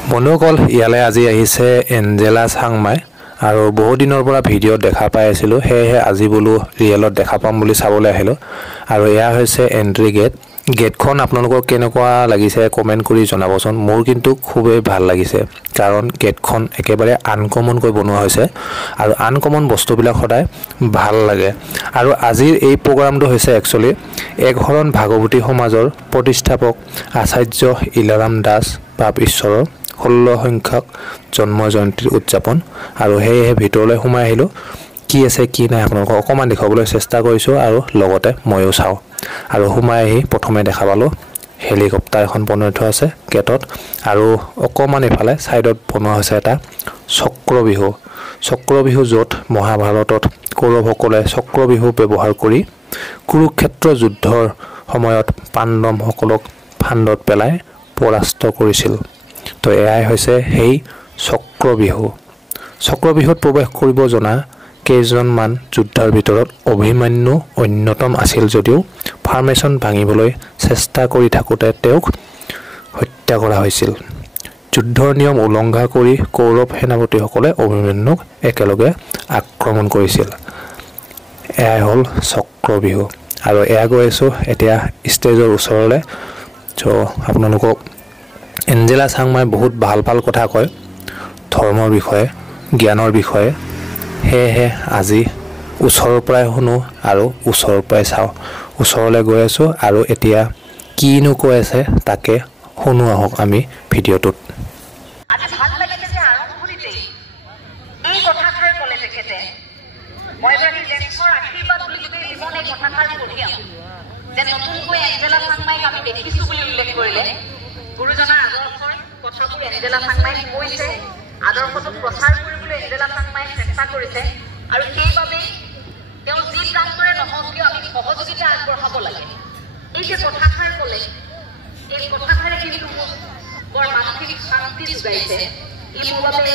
বন্ধুসকল ইয়ালে আজি আহিছে এঞ্জেলা চাংমাই আৰু বহু দিনৰ পৰা ভিডিঅ' দেখা পাই আছিলো হেহে আজি বলো ৰিয়েলত দেখা পাম বুলি চাবলৈ আহিলো আৰু এয়া হৈছে এন্ট্ৰি গেটখন আপোনালোকৰ কেনেকুৱা লাগিছে কমেন্ট কৰি জনাবচোন মোৰ কিন্তু খুবেই ভাল লাগিছে কাৰণ গেটখন একেবাৰে আনকমন কৈ বনোৱা হৈছে আৰু আনকমন বস্তুবিলাক সদায় ভাল লাগে আৰু আজিৰ এই প্ৰগ্ৰামটো হৈছে একচুয়ালি একহৰণ ভাগৱতী সমাজৰ প্ৰতিষ্ঠাপক আচাৰ্য ইলাৰাম দাস বাপ ঈশ্বৰৰ 16 সংখ্যক জন্ম জয়ন্তীৰ উদযাপন আৰু হেহে ভিতৰলৈ সোমাই আহিলো কি আছে কি নাই আপোনালোকক অকমান দেখাবলৈ চেষ্টা কৰিছো আৰু লগতে ময়ো চাও আৰু সোমাই আহি প্ৰথমে দেখা পালো হেলিকপ্টাৰ এখন বনাই থোৱা আছে গেটত আৰু অকমান এফালে সাইডত বনোৱা হৈছে এটা চক্ৰবিহু যত মহাভাৰতত কৌৰৱসকলে চক্ৰবিহু ব্যৱহাৰ কৰি কুৰুক্ষেত্ৰ যুদ্ধৰ সময়ত পাণ্ডৱসকলক ফাণ্ডত পেলাই পৰাস্ত কৰিছিল তো এয়াই হৈছে হেই চক্ৰবিহুত প্ৰৱেশ কৰিব জনা কেইজনমান যুদ্ধৰ ভিতৰত অভিমন্যু অন্যতম আছিল যদিও ফৰ্মেশন ভাঙিবলৈ চেষ্টা কৰি থাকোতে তেওঁক হত্যা কৰা হৈছিল যুদ্ধৰ নিয়ম উলংঘা কৰি কৌৰৱ সেনাপতিসকলে অভিমন্যুক একেলগে আক্ৰমণ কৰিছিল এয়াই হল চক্ৰবিহু আৰু এয়া গৈছো এতিয়া ষ্টেজৰ ওচৰলৈ তো আপোনালোকক এঞ্জেলা চাংমাই বহুত ভাল কথা কয় ধৰ্মৰ বিষয়ে জ্ঞানৰ বিষয়ে হেহে আজি ওচৰৰ পৰাই শুনো আৰু ওচৰৰ পৰাই চাও ওচৰলৈ গৈ আছো আৰু এতিয়া কিনো কৈ আছে তাকে শুনো আহক আমি ভিডিঅ'টোত আজি ভাল লাগিছে আৰম্ভণিতে এই কথাষাৰ ক'লে তেখেতে মই যদি জ্যেষ্ঠৰ আশীৰ্বাদ বুলি জীৱনে কথাষাৰ পঢ়িয়াম যে নতুনকৈ এঞ্জেলা চাংমাইক আমি দেখিছো বুলি উল্লেখ কৰিলে গুৰুজনাৰ আদৰ্শৰ কথাবোৰ এঞ্জেলা চাংমাই কৈছে আদৰ্শটো প্ৰচাৰ কৰিবলৈ এঞ্জেলা চাংমাই চেষ্টা কৰিছে আৰু সেইবাবে তেওঁ যি প্ৰান্তৰে নহওক কিয় আমি সহযোগিতা আগবঢ়াব লাগে এই যে কথাষাৰ ক'লে এই কথাষাৰে কিন্তু বৰ মানসিক শান্তি যোগাইছে ই মোৰ বাবে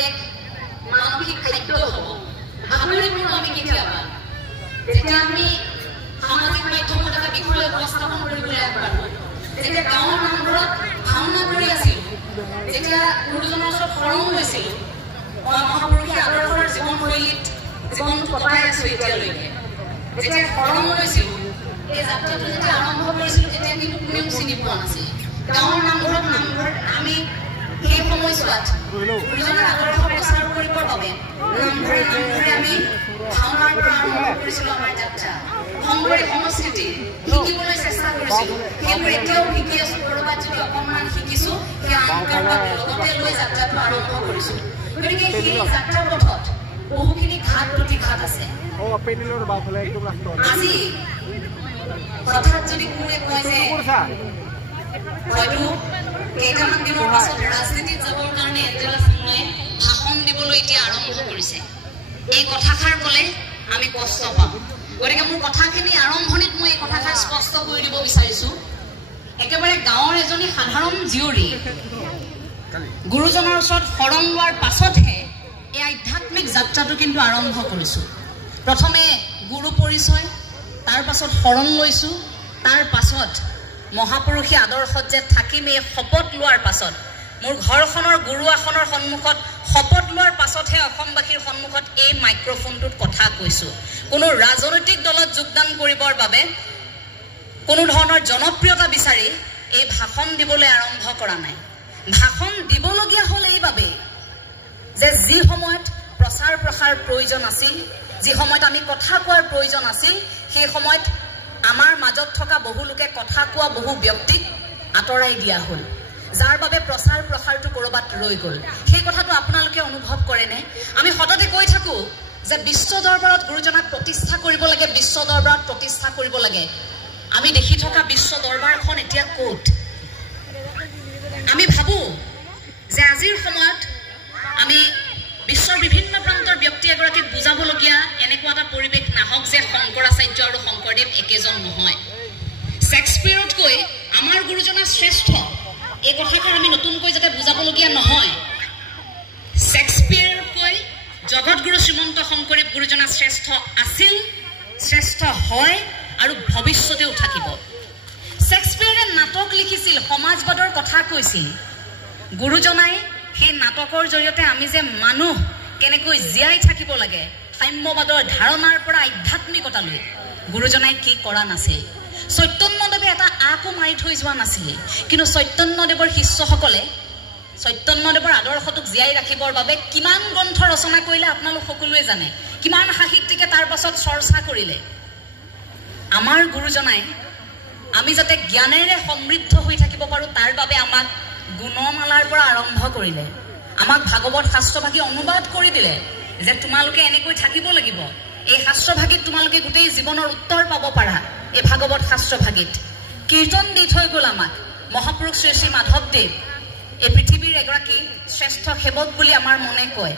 মানসিক খাদ্য হ'ব ভাগৰি পৰিব আমি কেতিয়াবা যেতিয়া আমি সামাজিক মাধ্যমত এটা বিষয় উপস্থাপন কৰিবলৈ আগবাঢ়ো যেতিয়া গাঁৱৰ নামঘৰত ভাওনা কৰি আছিলোঁ যেতিয়া গুৰুজনৰ ওচৰত শৰণ লৈছিলোঁ মহাপুৰুষী আদৰ্শৰ জীৱনশৈলীত জীৱন কটাই আছো এতিয়ালৈকে যেতিয়া শৰণ লৈছিলোঁ এই যাত্ৰাটো যেতিয়া আৰম্ভ কৰিছিলোঁ তেতিয়া কিন্তু কোনেও চিনি পোৱা নাছিল গাঁৱৰ নামঘৰত আমি সেই সময়ছোৱাত গুৰুজনৰ আদৰ্শ প্ৰচাৰ কৰিবৰ বাবে নামঘৰে আমি ভাওনাৰ পৰা আৰম্ভ কৰিছিলোঁ আমাৰ যাত্ৰা সংঘৰী সংস্কৃতি শিকিবলৈ চেষ্টা কৰিছিলোঁ সেইবোৰ এতিয়াও শিকি আছো ক'ৰবাত যদি অকণমান শিকিছো সেই আন কাৰোবাক লগতে লৈ যাত্ৰাটো আৰম্ভ কৰিছো গতিকে সেই যাত্ৰা পথত বহুখিনি ঘাট প্ৰতিঘাত আছে আজি হঠাৎ যদি কোনোৱে কয় যে হয়তো কেইটামান দিনৰ পাছত ৰাজনীতিত যাবৰ কাৰণে এঞ্জেলা চাংমাই ভাষণ দিবলৈ এতিয়া আৰম্ভ কৰিছে এই কথাষাৰ ক'লে আমি কষ্ট পাম গতিকে মোৰ কথাখিনি আৰম্ভণিত মই এই কথাষাৰ স্পষ্ট কৰি দিব বিচাৰিছো একেবাৰে গাঁৱৰ এজনী সাধাৰণ জীয়ৰী গুৰুজনৰ ওচৰত শৰণ লোৱাৰ পাছতহে এই আধ্যাত্মিক যাত্ৰাটো কিন্তু আৰম্ভ কৰিছো প্ৰথমে গুৰু পৰিচয় তাৰ পাছত শৰণ লৈছো তাৰ পাছত মহাপুৰুষী আদৰ্শত যে থাকিম এই শপত লোৱাৰ পাছত মোৰ ঘৰখনৰ গুৰু আসনৰ সন্মুখত শপত লোৱাৰ পাছতহে অসমবাসীৰ সন্মুখত এই মাইক্ৰফোনটোত কথা কৈছো কোনো ৰাজনৈতিক দলত যোগদান কৰিবৰ বাবে কোনো ধৰণৰ জনপ্ৰিয়তা বিচাৰি এই ভাষণ দিবলৈ আৰম্ভ কৰা নাই ভাষণ দিবলগীয়া হ'ল এইবাবে যে যি সময়ত প্ৰচাৰ প্ৰসাৰ প্ৰয়োজন আছিল যি সময়ত আমি কথা কোৱাৰ প্ৰয়োজন আছিল সেই সময়ত আমাৰ মাজত থকা বহু লোকে কথা কোৱা বহু ব্যক্তিক আঁতৰাই দিয়া হ'ল যাৰ বাবে প্ৰচাৰ প্ৰসাৰটো ক'ৰবাত ৰৈ গ'ল সেই কথাটো আপোনালোকে অনুভৱ কৰেনে আমি সদায় কৈ থাকো যে বিশ্ব দৰবাৰত গুৰুজনাক প্ৰতিষ্ঠা কৰিব লাগে বিশ্ব দৰবাৰত প্ৰতিষ্ঠা কৰিব লাগে আমি দেখি থকা বিশ্ব দৰবাৰখন এতিয়া ক'ত আমি ভাবো যে আজিৰ সময়ত আমি বিশ্বৰ বিভিন্ন প্ৰান্তৰ ব্যক্তি এগৰাকীক বুজাবলগীয়া এনেকুৱা এটা পৰিৱেশ নাহক যে শংকৰাচাৰ্য আৰু শংকৰদেৱ একেজন নহয় শেক্সপিয়াৰতকৈ আমাৰ গুৰুজনা শ্ৰেষ্ঠ এই কথাষাৰ আমি নতুনকৈ যাতে বুজাবলগীয়া নহয় শেক্সপিয়াৰতকৈ জগতগুৰু শ্ৰীমন্ত শংকৰদেৱ গুৰুজনা শ্ৰেষ্ঠ আছিল শ্ৰেষ্ঠ হয় আৰু ভৱিষ্যতেও থাকিব শেক্সপিয়াৰে নাটক লিখিছিল সমাজবাদৰ কথা কৈছিল গুৰুজনাই সেই নাটকৰ জৰিয়তে আমি যে মানুহ কেনেকৈ জীয়াই থাকিব লাগে সাম্যবাদৰ ধাৰণাৰ পৰা আধ্যাত্মিকতালৈ গুৰুজনাই কি কৰা নাছিল চৈতন্যদেৱে এটা আকো মাৰি থৈ যোৱা নাছিল কিন্তু চৈতন্যদেৱৰ শিষ্যসকলে চৈতন্যদেৱৰ আদৰ্শটোক জীয়াই ৰাখিবৰ বাবে কিমান গ্ৰন্থ ৰচনা কৰিলে আপোনালোক সকলোৱে জানে কিমান সাহিত্যিকে তাৰ পাছত চৰ্চা কৰিলে আমাৰ গুৰুজনাই আমি যাতে জ্ঞানেৰে সমৃদ্ধ হৈ থাকিব পাৰো তাৰ বাবে আমাক গুণমালাৰ পৰা আৰম্ভ কৰিলে আমাক ভাগৱত শাস্ত্ৰভাগী অনুবাদ কৰি দিলে যে তোমালোকে এনেকৈ থাকিব লাগিব এই শাস্ত্ৰভাগীত তোমালোকে গোটেই জীৱনৰ উত্তৰ পাব পাৰা এই ভাগৱত শাস্ত্ৰভাগীত কীৰ্তন দি থৈ গ'ল আমাক মহাপুৰুষ শ্ৰী শ্ৰী মাধৱদেৱ এই পৃথিৱীৰ এগৰাকী শ্ৰেষ্ঠ সেৱক বুলি আমাৰ মনে কয়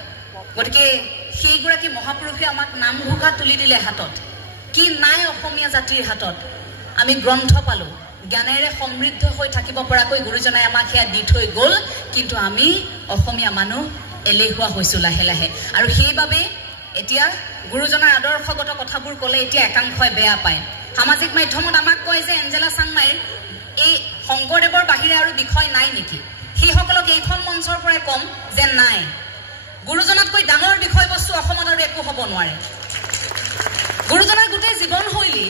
গতিকে সেইগৰাকী মহাপুৰুষে আমাক নামঘোষা তুলি দিলে হাতত কি নাই অসমীয়া জাতিৰ হাতত আমি গ্ৰন্থ পালো জ্ঞানেৰে সমৃদ্ধ হৈ থাকিব পৰাকৈ গুৰুজনাই আমাক সেয়া দি থৈ গ'ল কিন্তু আমি অসমীয়া মানুহ এলেহুৱা হৈছো লাহে লাহে আৰু সেইবাবে এতিয়া গুৰুজনাৰ আদৰ্শগত কথাবোৰ ক'লে এতিয়া একাংশই বেয়া পায় সামাজিক মাধ্যমত আমাক কয় যে এঞ্জেলা চাংমাইৰ এই শংকৰদেৱৰ বাহিৰে আৰু বিষয় নাই নেকি সেইসকলক এইখন মঞ্চৰ পৰাই কম যে নাই গুৰুজনাতকৈ ডাঙৰ বিষয়বস্তু অসমত আৰু একো হ'ব নোৱাৰে গুৰুজনাৰ গোটেই জীৱনশৈলী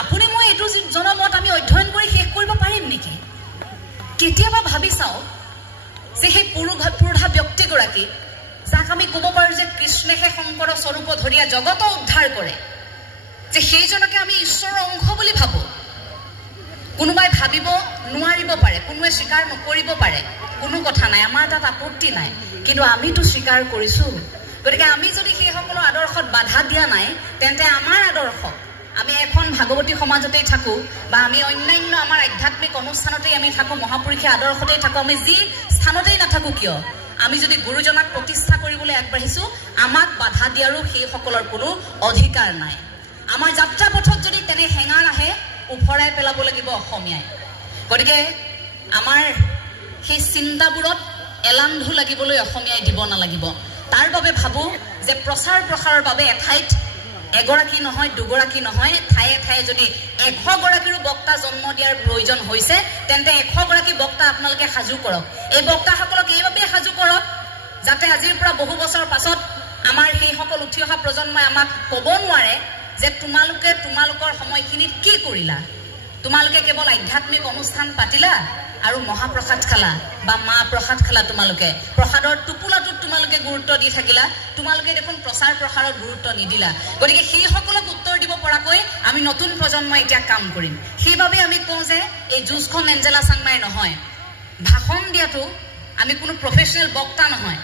আপুনি মই এইটো জনমত আমি অধ্যয়ন কৰি শেষ কৰিব পাৰিম নেকি কেতিয়াবা ভাবি চাওঁ যে সেই পুৰুধা ব্যক্তিগৰাকী যাক আমি ক'ব পাৰোঁ যে কৃষ্ণেহে শংকৰ স্বৰূপ ধৰিয়া জগত উদ্ধাৰ কৰে যে সেইজনকে আমি ঈশ্বৰৰ অংশ বুলি ভাবোঁ কোনোবাই ভাবিব নোৱাৰিব পাৰে কোনোৱে স্বীকাৰ নকৰিব পাৰে কোনো কথা নাই আমাৰ তাত আপত্তি নাই কিন্তু আমিতো স্বীকাৰ কৰিছোঁ গতিকে আমি যদি সেইসকলৰ আদৰ্শত বাধা দিয়া নাই তেন্তে আমাৰ আদৰ্শ আমি এখন ভাগৱতী সমাজতেই থাকোঁ বা আমি অন্যান্য আমাৰ আধ্যাত্মিক অনুষ্ঠানতেই আমি থাকোঁ মহাপুৰুষে আদৰ্শতেই থাকোঁ আমি যি স্থানতেই নাথাকোঁ কিয় আমি যদি গুৰুজনাক প্ৰতিষ্ঠা কৰিবলৈ আগবাঢ়িছোঁ আমাক বাধা দিয়াৰো সেইসকলৰ কোনো অধিকাৰ নাই আমাৰ যাত্ৰা পথত যদি তেনে হেঙাৰ আহে উফৰাই পেলাব লাগিব অসমীয়াই গতিকে আমাৰ সেই চিন্তাবোৰত এলান্ধু লাগিবলৈ অসমীয়াই দিব নালাগিব তাৰ বাবে ভাবোঁ যে প্ৰচাৰ প্ৰসাৰৰ বাবে এঠাইত এগৰাকী নহয় দুগৰাকী নহয় ঠায়ে ঠায়ে যদি 100 গৰাকীৰো বক্তা জন্ম দিয়াৰ প্ৰয়োজন হৈছে তেন্তে 100 গৰাকী বক্তা আপোনালোকে সাজু কৰক এই বক্তাসকলক এইভাবে সাজু কৰক যাতে আজিৰ পৰা বহু বছৰ পাছত আমাৰ সেইসকল উঠি অহা প্ৰজন্মই আমাক ক'ব নোৱাৰে যে তোমালোকে তোমালোকৰ সময়খিনিত কি কৰিলা তোমালোকে কেৱল আধ্যাত্মিক অনুষ্ঠান পাতিলা আৰু মহাপ্ৰসাদ খালা বা মা প্ৰসাদ খালা তোমালোকে প্ৰসাদৰ টুপুলাটোত তোমালোকে গুৰুত্ব দি থাকিলা তোমালোকে দেখোন প্ৰচাৰ প্ৰসাৰত গুৰুত্ব নিদিলা গতিকে সেইসকলক উত্তৰ দিব পৰাকৈ আমি নতুন প্ৰজন্মই এতিয়া কাম কৰিম সেইবাবে আমি কওঁ যে এই যুঁজখন এঞ্জেলা চাংমাই নহয় ভাষণ দিয়াটো আমি কোনো প্ৰফেচনেল বক্তা নহয়